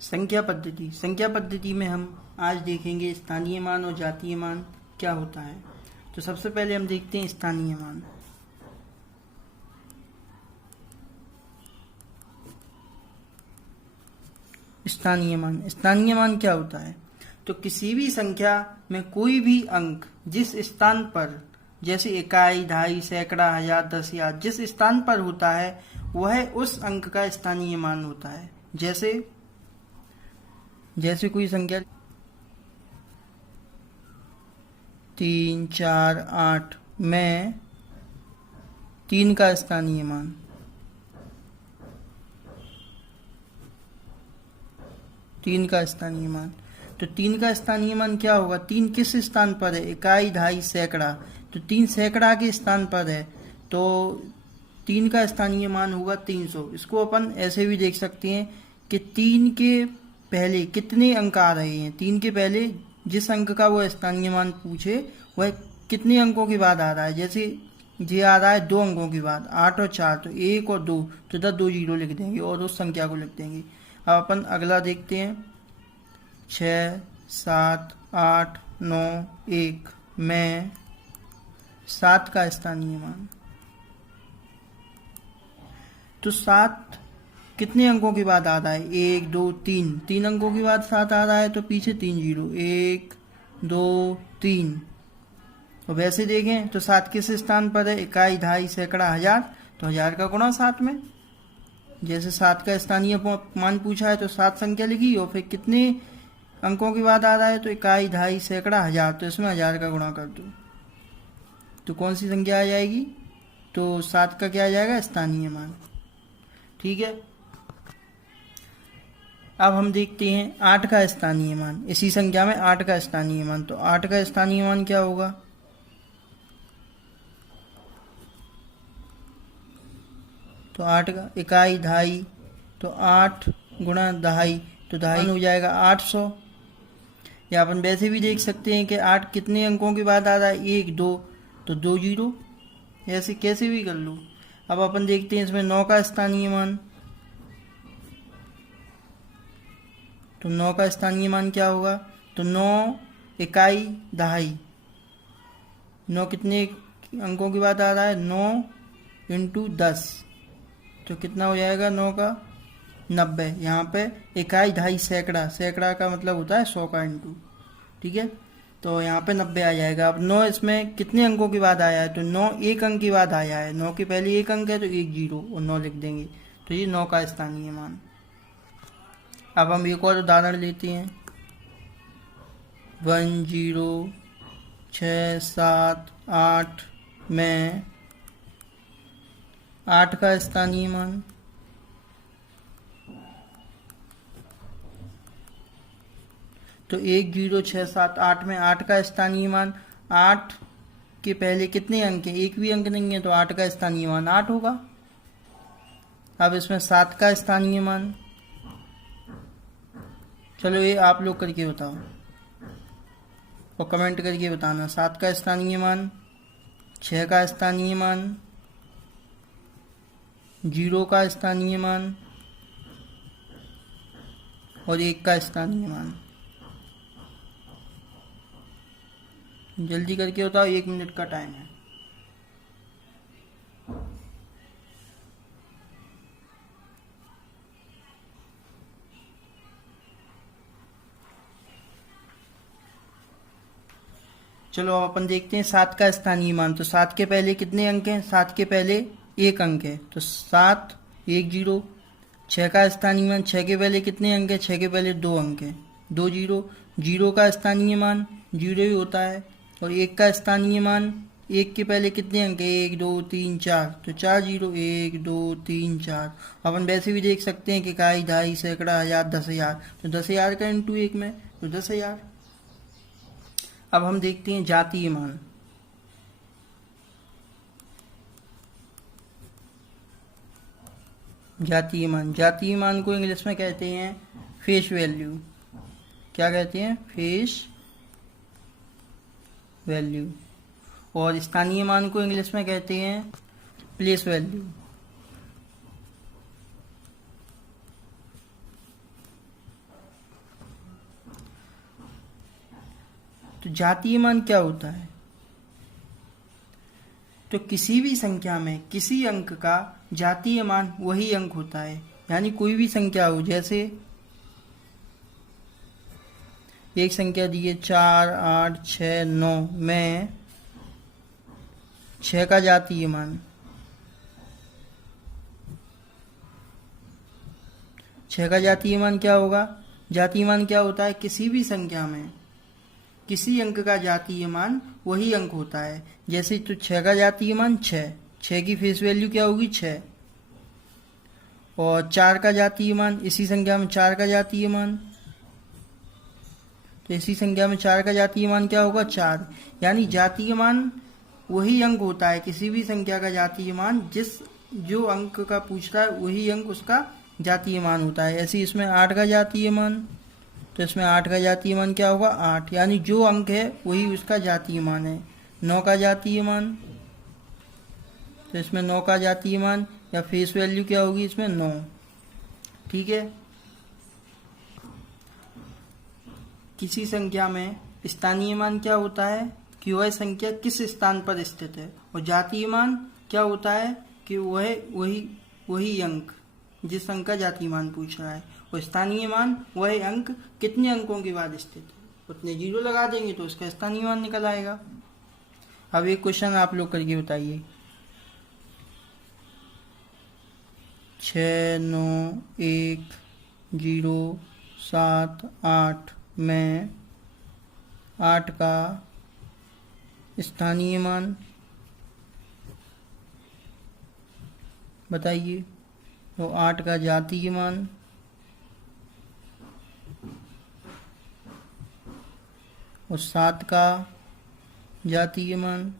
संख्या पद्धति में हम आज देखेंगे स्थानीय मान और जातीय मान क्या होता है। तो सबसे पहले हम देखते हैं स्थानीय मान। स्थानीय मान क्या होता है? तो किसी भी संख्या में कोई भी अंक जिस स्थान पर, जैसे इकाई, दहाई, सैकड़ा, हजार, 10,000, जिस स्थान पर होता है वह उस अंक का स्थानीय मान होता है। जैसे कोई संख्या 3, 4, 8 में 3 का स्थानीय मान, तो 3 का स्थानीय मान क्या होगा? 3 किस स्थान पर है? इकाई, दहाई, सैकड़ा। तो 3 सैकड़ा के स्थान पर है, तो 3 का स्थानीय मान होगा 300। इसको अपन ऐसे भी देख सकते हैं कि 3 के पहले कितने अंक आ रहे हैं। 3 के पहले जिस अंक का वो स्थानीय मान पूछे वह कितने अंकों के बाद आ रहा है। जैसे ये आ रहा है 2 अंकों के बाद, 8 और 4, तो 1 और 2, तो इधर 2 जीरो लिख देंगे और उस संख्या को लिख देंगे। अब अपन अगला देखते हैं 6, 7, 8, 9, 1 में 7 का स्थानीय मान। तो 7 कितने अंकों के बाद आ रहा है? 1, 2, 3 अंकों के बाद 7 आ रहा है, तो पीछे 3 जीरो, 1, 2, 3। और वैसे देखें तो 7 किस स्थान पर है? इकाई, दहाई, सैकड़ा, हजार, तो हजार का गुणा 7 में। जैसे 7 का स्थानीय मान पूछा है तो 7 संख्या लिखी और फिर कितने अंकों के बाद आ रहा है? तो इकाई, दहाई, सैकड़ा, हजार, तो इसमें हजार का गुणा कर दो तो कौन सी संख्या आ जाएगी? तो 7 का क्या आ जाएगा? स्थानीय मान। ठीक है। अब हम देखते हैं 8 का स्थानीय मान। इसी संख्या में 8 का स्थानीय मान, तो 8 का स्थानीय मान क्या होगा? तो 8 का इकाई, दहाई, तो 8 गुणा दहाई, तो दहाई हो जाएगा 800। या अपन वैसे भी देख सकते हैं कि 8 कितने अंकों के बाद आ रहा है? 1, 2, तो 2 जीरो। ऐसे कैसे भी कर लो। अब अपन देखते हैं इसमें 9 का स्थानीय मान। तो 9 का स्थानीय मान क्या होगा? तो 9 इकाई, दहाई, 9 कितने अंकों के बाद आ रहा है? 9 इंटू 10, तो कितना हो जाएगा? 9 का 90। यहाँ पे इकाई, दहाई, सैकड़ा का मतलब होता है 100 का इंटू। ठीक है, तो यहाँ पे 90 आ जाएगा। अब 9 इसमें कितने अंकों के बाद आया है? तो 9 एक अंक के बाद आया है। 9 के पहले एक अंक है तो 1 जीरो और 9 लिख देंगे, तो ये 9 का स्थानीय मान। अब हम एक और उदाहरण लेते हैं 1, 0, 6, 7, 8 में 8 का स्थानीय मान। तो 1, 0, 6, 7, 8 में 8 का स्थानीय मान। 8 के पहले कितने अंक हैं? एक भी अंक नहीं है, तो 8 का स्थानीय मान 8 होगा। अब इसमें 7 का स्थानीय मान, चलो ये आप लोग करके बताओ और कमेंट करके बताना। 7 का स्थानीय मान, 6 का स्थानीय मान, 0 का स्थानीय मान और 1 का स्थानीय मान। जल्दी करके बताओ, 1 मिनट का टाइम है। चलो अब अपन देखते हैं 7 का स्थानीय मान। तो 7 के पहले कितने अंक हैं? 7 के पहले एक अंक है, तो 7, 1 जीरो। 6 का स्थानीय मान, 6 के पहले कितने अंक है? 6 के पहले 2 अंक है, 2 जीरो। 0 का स्थानीय मान 0 ही होता है। और 1 का स्थानीय मान, 1 के पहले कितने अंक है? 1, 2, 3, 4, तो 4 जीरो, 1, 2, 3, 4। अपन वैसे भी देख सकते हैं कि इकाई, दहाई, सैकड़ा, हजार, 10,000, तो 10,000 का इंटू 1 में, तो 10,000। अब हम देखते हैं जातीय मान। जातीय मान को इंग्लिश में कहते हैं फेस वैल्यू। क्या कहते हैं? Face value. और स्थानीय मान को इंग्लिश में कहते हैं प्लेस वैल्यू। जातीय मान क्या होता है? तो किसी भी संख्या में किसी अंक का जातीय मान वही अंक होता है। यानी कोई भी संख्या हो, जैसे एक संख्या दी है 4, 8, 6, 9 में 6 का जातीय मान, 6 का जातीय मान क्या होगा? जातीय मान क्या होता है? किसी भी संख्या में किसी अंक का जातीय मान वही अंक होता है। जैसे तो 6 का जातीय मान 6, 6 की फेस वैल्यू क्या होगी? 6। और 4 का जातीय मान, इसी संख्या में 4 का जातीय मान, तो इसी संख्या में 4 का जातीय मान क्या होगा? 4। यानी जातीय मान वही अंक होता है, किसी भी संख्या का जातीय मान जो अंक का पूछता है वही अंक उसका जातीय मान होता है। ऐसे इसमें 8 का जातीय मान, तो इसमें 8 का जातीय मान क्या होगा? 8। यानी जो अंक है वही उसका जातीय मान है। 9 का जातीय मान, तो इसमें 9 का जातीय मान या फेस वैल्यू क्या होगी? इसमें 9। ठीक है। किसी संख्या में स्थानीय मान क्या होता है? कि वह संख्या किस स्थान पर स्थित है। और जातीय मान क्या होता है? कि वह वही अंक जिस अंक का जातीय मान पूछ रहा है। और स्थानीय मान वह अंक कितने अंकों के बाद स्थित है, उतने जीरो लगा देंगे तो उसका स्थानीय मान निकल आएगा। अब एक क्वेश्चन आप लोग करके बताइए। 6, 9, 1, 0, 7, 8 में 8 का स्थानीय मान बताइए। तो 8 का जातीय मान, और 7 का जातीय मान,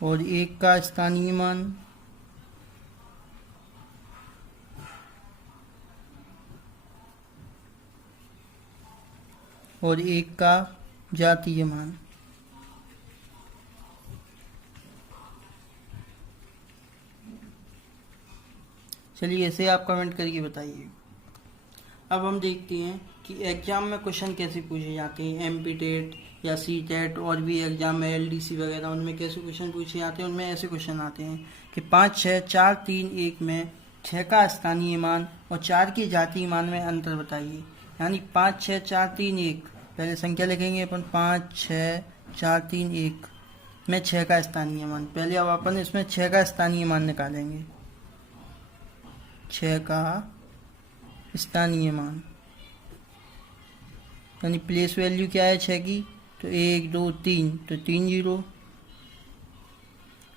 और 1 का स्थानीय मान, और 1 का जातीय मान। चलिए इसे आप कमेंट करके बताइए। अब हम देखते हैं कि एग्जाम में क्वेश्चन कैसे पूछे जाते हैं। एमपी टेट या सी टेट और भी एग्जाम में एलडीसी वगैरह, उनमें कैसे क्वेश्चन पूछे जाते हैं। उनमें ऐसे क्वेश्चन आते हैं कि 5, 6, 4, 3, 1 में 6 का स्थानीय मान और 4 के जातीय मान में अंतर बताइए। यानी 5, 6, 4, 3, 1, पहले संख्या लिखेंगे अपन 5, 6, 4, 3, 1 में 6 का स्थानीय मान। पहले अब अपन इसमें 6 का स्थानीय मान निकालेंगे। 6 का स्थानीय मान यानी प्लेस वैल्यू क्या है 6 की? तो 1, 2, 3, तो 3 जीरो।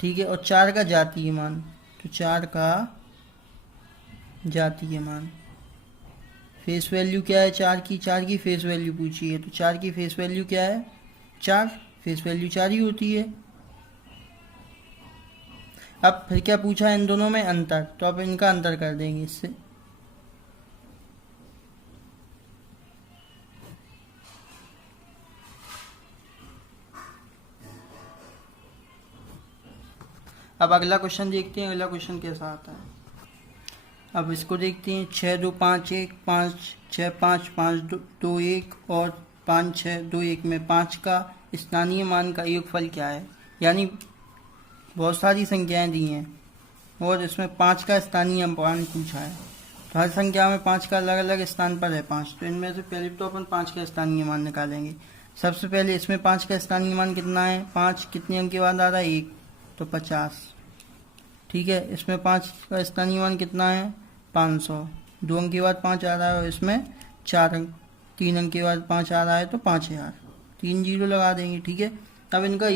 ठीक है। और 4 का जातीय मान, तो 4 का जातीय मान। फेस वैल्यू क्या है 4 की? 4 की फेस वैल्यू पूछी है, तो 4 की फेस वैल्यू क्या है? 4। फेस वैल्यू 4 ही होती है। अब फिर क्या पूछा है इन दोनों में? अंतर। तो अब इनका अंतर कर देंगे इससे। अब अगला क्वेश्चन देखते हैं, अगला क्वेश्चन कैसा आता है। अब इसको देखते हैं। 6, 2, 5, 1, 5, 6, 5, 5, 2, 1 और 5, 6, 2, 1 में 5 का स्थानीय मान का योगफल क्या है। यानी बहुत सारी संख्याएं दी हैं और इसमें 5 का स्थानीय मान पूछा है। तो हर संख्या में 5 का अलग अलग स्थान पर है 5। तो इनमें से पहले तो अपन 5 का स्थानीय मान निकालेंगे। सबसे पहले इसमें 5 का स्थानीय मान कितना है? 5 कितने अंक के बाद आ रहा है? 1, तो 50। ठीक है। इसमें 5 का स्थानीय मान कितना है? 500। 2 अंक के बाद 5 आ रहा है और इसमें 4 अंक, 3 अंक के बाद 5 आ रहा है तो 5000। 3 जीरो लगा देंगे। ठीक है। अब इनका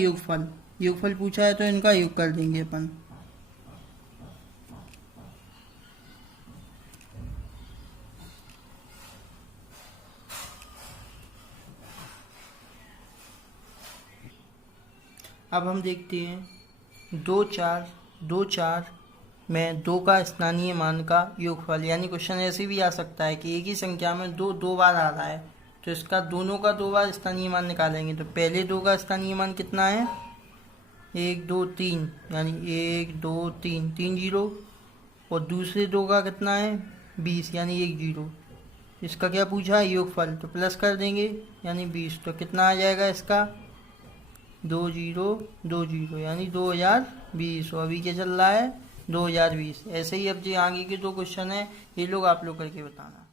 योगफल पूछा है तो इनका योग कर देंगे अपन। अब हम देखते हैं 2, 4, 2, 4 में 2 का स्थानीय मान का योगफल। यानी क्वेश्चन ऐसे भी आ सकता है कि एक ही संख्या में 2 दो बार आ रहा है, तो इसका दोनों का 2 बार स्थानीय मान निकालेंगे। तो पहले 2 का स्थानीय मान कितना है? 1, 2, 3, यानी 1, 2, 3, 3 जीरो। और दूसरे 2 का कितना है? 20, यानी 1 जीरो। इसका क्या पूछा है, योगफल, तो प्लस कर देंगे यानी 20। तो कितना आ जाएगा इसका, 2020 यानी 2020। और अभी क्या चल रहा है, 2020। ऐसे ही अब जो आगे के 2 क्वेश्चन है ये लोग आप लोग करके बताना।